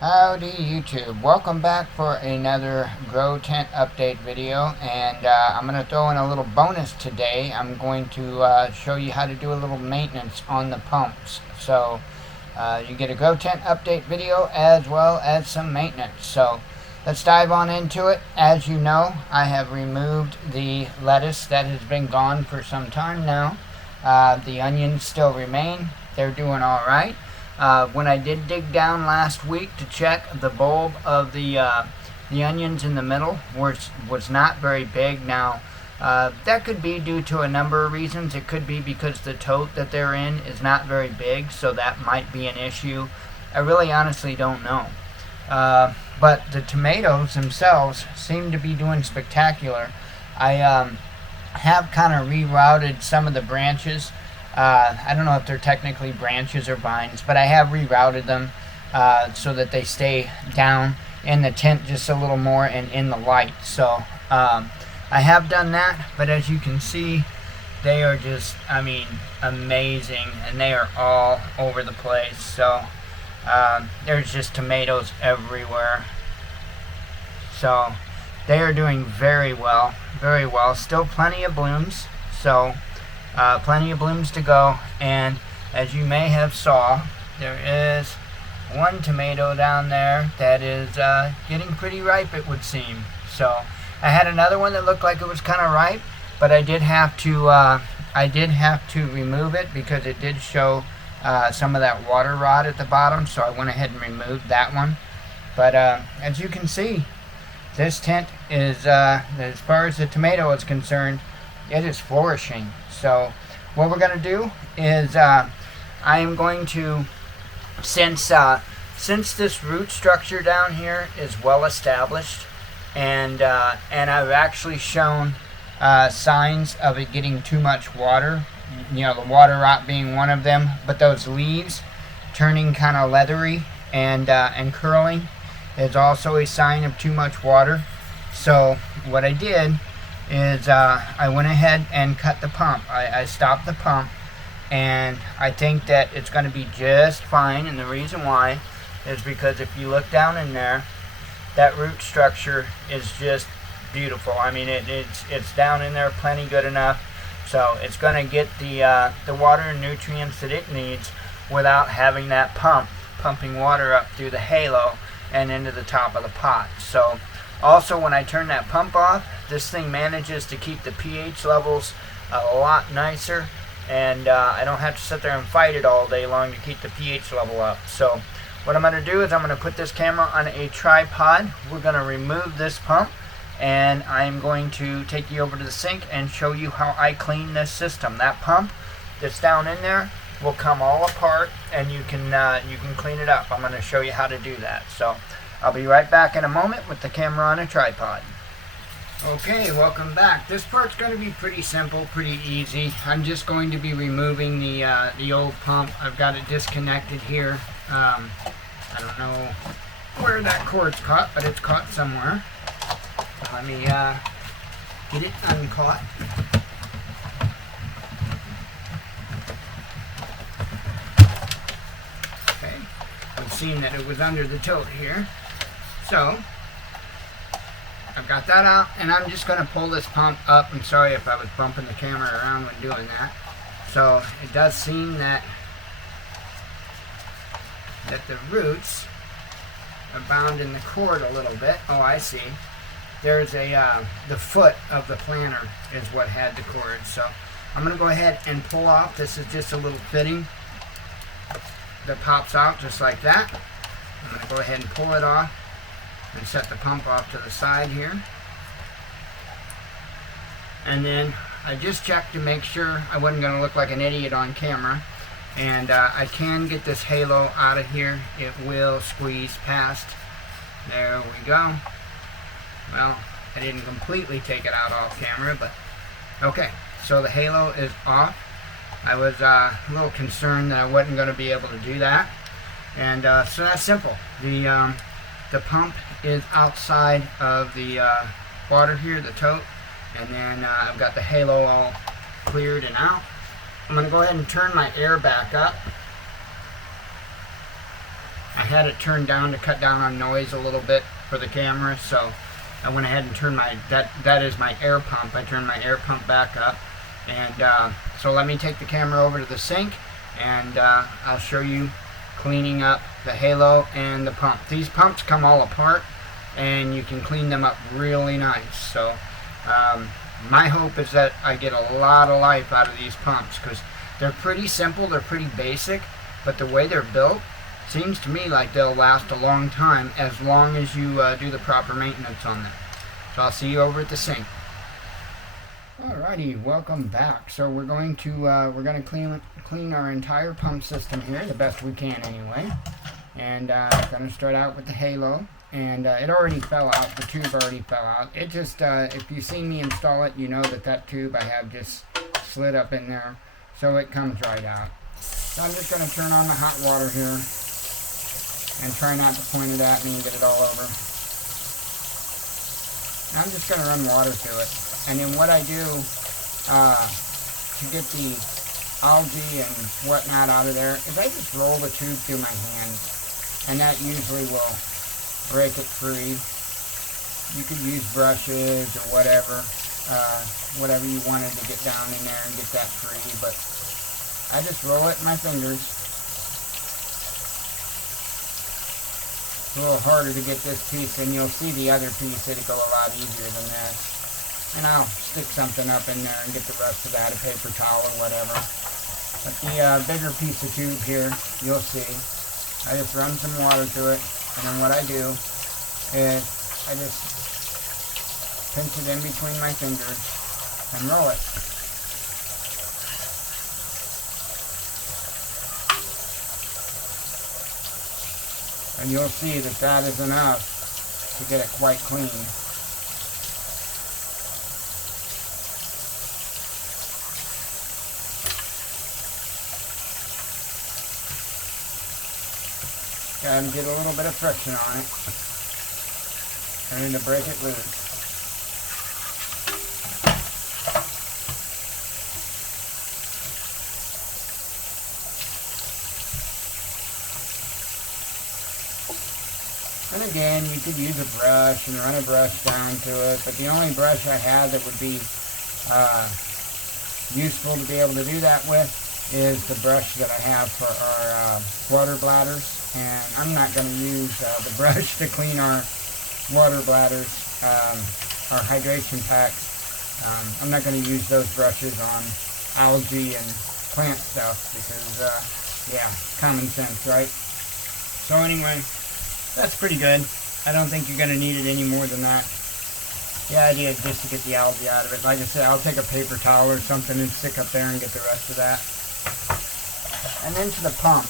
Howdy YouTube, welcome back for another grow tent update video, and I'm going to throw in a little bonus today. I'm going to show you how to do a little maintenance on the pumps. So you get a grow tent update video as well as some maintenance. So let's dive on into it. As you know, I have removed the lettuce that has been gone for some time now. The onions still remain. They're doing alright. When I did dig down last week to check, the bulb of the onions in the middle was not very big. Now, that could be due to a number of reasons. It could be because the tote that they're in is not very big, so that might be an issue. I really honestly don't know. But the tomatoes themselves seem to be doing spectacular. I have kind of rerouted some of the branches. I don't know if they're technically branches or vines, but I have rerouted them so that they stay down in the tent just a little more and in the light. So I have done that, but as you can see, they are just, amazing, and they are all over the place. So there's just tomatoes everywhere. So they are doing very well, very well. Still plenty of blooms, so plenty of blooms to go. And as you may have saw, there is one tomato down there that is getting pretty ripe, it would seem. So I had another one that looked like it was kind of ripe, but I did have to remove it because it did show some of that water rot at the bottom, so I went ahead and removed that one. But as you can see, this tent is, as far as the tomato is concerned, it is flourishing. So what we're going to do is I am going to, since this root structure down here is well established, and I've actually shown signs of it getting too much water, the water rot being one of them, but those leaves turning kind of leathery and curling is also a sign of too much water. So what I did is I went ahead and cut the pump. I stopped the pump, and I think that it's going to be just fine. And the reason why is because if you look down in there, that root structure is just beautiful. It's down in there plenty good enough, so it's going to get the water and nutrients that it needs without having that pump pumping water up through the halo and into the top of the pot. So also, when I turn that pump off, this thing manages to keep the pH levels a lot nicer, and I don't have to sit there and fight it all day long to keep the pH level up. So what I'm going to do is I'm going to put this camera on a tripod. We're going to remove this pump, and I'm going to take you over to the sink and show you how I clean this system. That pump that's down in there will come all apart, and you can clean it up. I'm going to show you how to do that. So I'll be right back in a moment with the camera on a tripod. Okay, welcome back. This part's going to be pretty simple, pretty easy. I'm just going to be removing the old pump. I've got it disconnected here. I don't know where that cord's caught, but it's caught somewhere. So let me get it uncaught. Okay, I've seen that it was under the tote here. So I've got that out, and I'm just going to pull this pump up. I'm sorry if I was bumping the camera around when doing that. So it does seem that the roots are bound in the cord a little bit. Oh, I see. There's the foot of the planter is what had the cord. So I'm going to go ahead and pull off. This is just a little fitting that pops out just like that. I'm going to go ahead and pull it off and set the pump off to the side here. And then I just checked to make sure I wasn't going to look like an idiot on camera. And I can get this halo out of here. It will squeeze past. There we go. Well, I didn't completely take it out off camera, but okay. So the halo is off. I was a little concerned that I wasn't going to be able to do that. And so that's simple. The pump is outside of the water here, the tote, and then I've got the halo all cleared and out. I'm going to go ahead and turn my air back up, I had it turned down to cut down on noise a little bit for the camera, so I went ahead and turned that is my air pump. I turned my air pump back up. And so let me take the camera over to the sink, and I'll show you cleaning up the halo and the pump. These pumps come all apart, and you can clean them up really nice. So my hope is that I get a lot of life out of these pumps, because they're pretty simple, they're pretty basic, but the way they're built seems to me like they'll last a long time, as long as you do the proper maintenance on them. So I'll see you over at the sink. Alrighty, welcome back. So we're going to clean our entire pump system here, the best we can anyway. And I'm going to start out with the halo. And it already fell out. The tube already fell out. It just, if you've seen me install it, you know that tube I have just slid up in there. So it comes right out. So I'm just going to turn on the hot water here and try not to point it at me and get it all over. I'm just going to run water through it. And then what I do to get the algae and whatnot out of there is I just roll the tube through my hand. And that usually will break it free. You could use brushes or whatever you wanted to get down in there and get that free, but I just roll it in my fingers. It's a little harder to get this piece, and you'll see the other piece, it'll go a lot easier than this. And I'll stick something up in there and get the rest of that, a paper towel or whatever. But the bigger piece of tube here, you'll see, I just run some water through it. And then what I do is I just pinch it in between my fingers and roll it. And you'll see that is enough to get it quite clean. And get a little bit of friction on it, and then to break it loose. And again, you could use a brush and run a brush down to it, but the only brush I have that would be useful to be able to do that with is the brush that I have for our water bladders. And I'm not going to use the brush to clean our water bladders, our hydration packs. I'm not going to use those brushes on algae and plant stuff because, yeah, common sense, right? So anyway, that's pretty good. I don't think you're going to need it any more than that. The idea is just to get the algae out of it. Like I said, I'll take a paper towel or something and stick up there and get the rest of that. And then to the pump.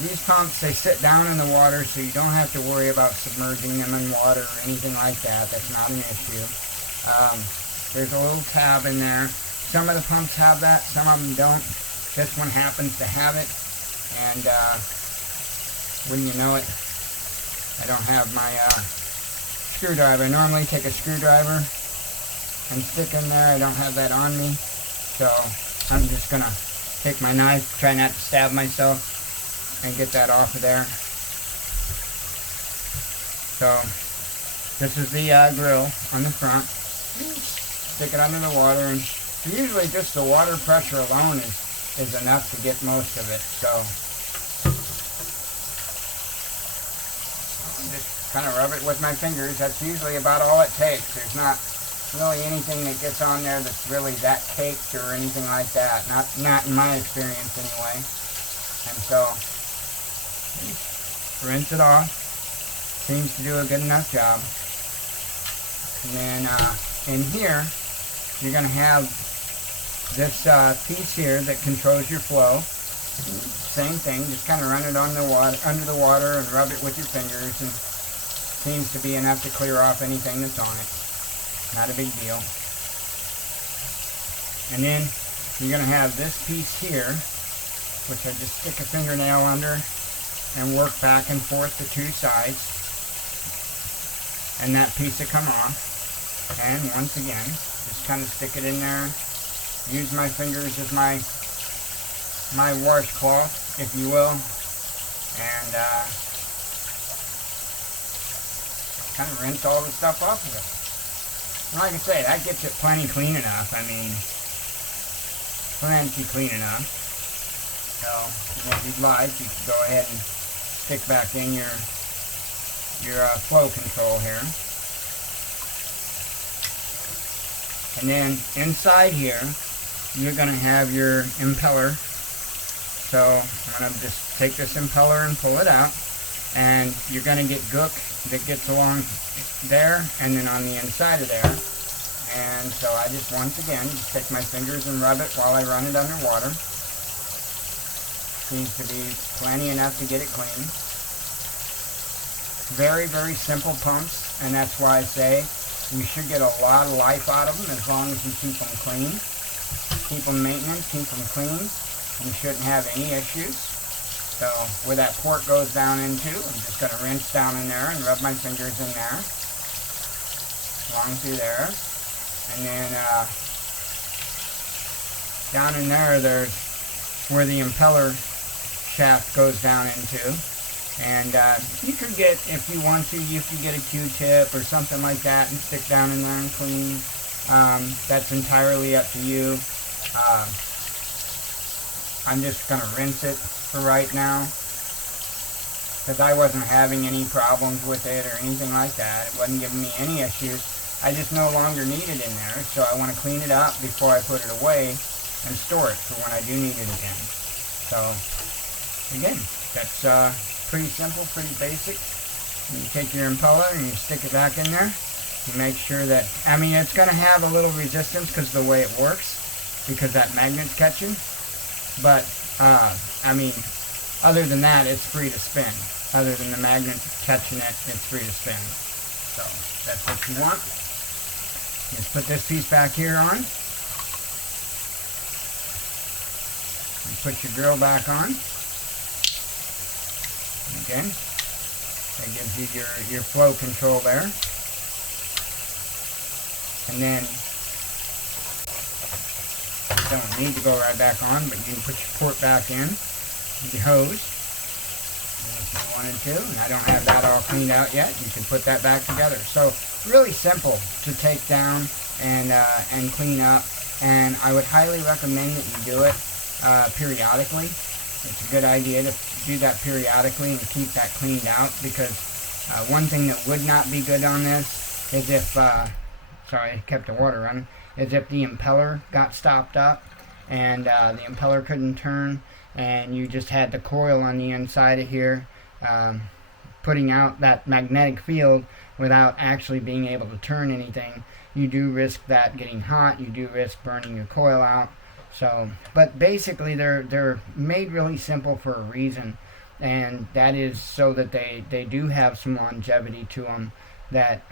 These pumps, they sit down in the water, so you don't have to worry about submerging them in water or anything like that. That's not an issue. There's a little tab in there. Some of the pumps have that, some of them don't. This one happens to have it, and wouldn't you know it, I don't have my screwdriver. I normally take a screwdriver and stick in there. I don't have that on me, so I'm just going to take my knife, try not to stab myself, and get that off of there. So this is the grill on the front. Stick it under the water, and usually just the water pressure alone is enough to get most of it. So just kind of rub it with my fingers. That's usually about all it takes. There's not really anything that gets on there that's really that caked or anything like that. Not in my experience anyway. And so rinse it off. Seems to do a good enough job. And then in here, you're going to have this piece here that controls your flow. Same thing, just kind of run it under the water and rub it with your fingers, and seems to be enough to clear off anything that's on it. Not a big deal. And then you're going to have this piece here, which I just stick a fingernail under and work back and forth the two sides, and that piece will come off. And once again, just kind of stick it in there. Use my fingers as my washcloth, if you will, and kind of rinse all the stuff off of it. And like I say, that gets it plenty clean enough. I mean, plenty clean enough. So if you'd like, you can go ahead and stick back in your flow control here. And then inside here, you're going to have your impeller. So I'm going to just take this impeller and pull it out. And you're going to get gook that gets along there and then on the inside of there. And so I just, once again, just take my fingers and rub it while I run it underwater. Seems to be plenty enough to get it clean. Very, very simple pumps, and that's why I say you should get a lot of life out of them as long as you keep them clean. Keep them maintenance, keep them clean. You shouldn't have any issues. So where that port goes down into, I'm just going to rinse down in there and rub my fingers in there. Along through there. And then down in there, there's where the impeller shaft goes down into. And you could get, if you want to, you could get a Q-tip or something like that and stick down in there and clean. That's entirely up to you. I'm just going to rinse it for right now, because I wasn't having any problems with it or anything like that. It wasn't giving me any issues. I just no longer need it in there, so I want to clean it up before I put it away and store it for when I do need it again. So again, that's pretty simple, pretty basic. You take your impeller and you stick it back in there. You make sure that, I mean, it's going to have a little resistance because of the way it works, because that magnet's catching. But, I mean, other than that, it's free to spin. Other than the magnet catching it, it's free to spin. So, that's what you want. Just put this piece back here on. And put your drill back on. Again, that gives you your flow control there. And then, you don't need to go right back on, but you can put your port back in with your hose. And if you wanted to, and I don't have that all cleaned out yet, you can put that back together. So really simple to take down and clean up. And I would highly recommend that you do it periodically. It's a good idea to do that periodically and keep that cleaned out, because one thing that would not be good on this is if, sorry, I kept the water running, is if the impeller got stopped up and the impeller couldn't turn, and you just had the coil on the inside of here putting out that magnetic field without actually being able to turn anything. You do risk that getting hot, you do risk burning your coil out. So, but basically they're made really simple for a reason, and that is so that they do have some longevity to them. That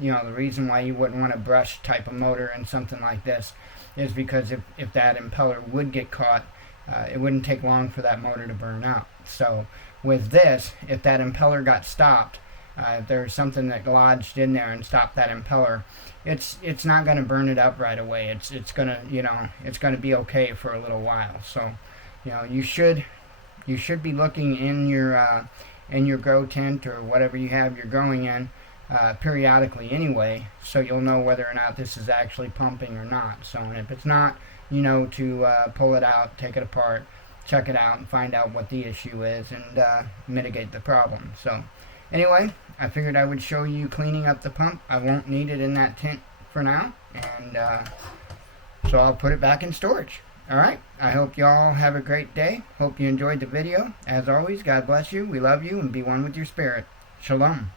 you know, the reason why you wouldn't want a brush type of motor in something like this is because if that impeller would get caught, it wouldn't take long for that motor to burn out. So with this, if that impeller got stopped, if there's something that lodged in there and stopped that impeller, it's not going to burn it up right away. It's going to, you know, it's going to be okay for a little while. So, you know, you should be looking in your grow tent or whatever you have you're growing in periodically anyway, so you'll know whether or not this is actually pumping or not. So, and if it's not, you know, to pull it out, take it apart, check it out, and find out what the issue is, and mitigate the problem. So anyway, I figured I would show you cleaning up the pump. I won't need it in that tent for now, and so I'll put it back in storage. Alright, I hope you all have a great day. Hope you enjoyed the video. As always, God bless you, we love you, and be one with your spirit. Shalom.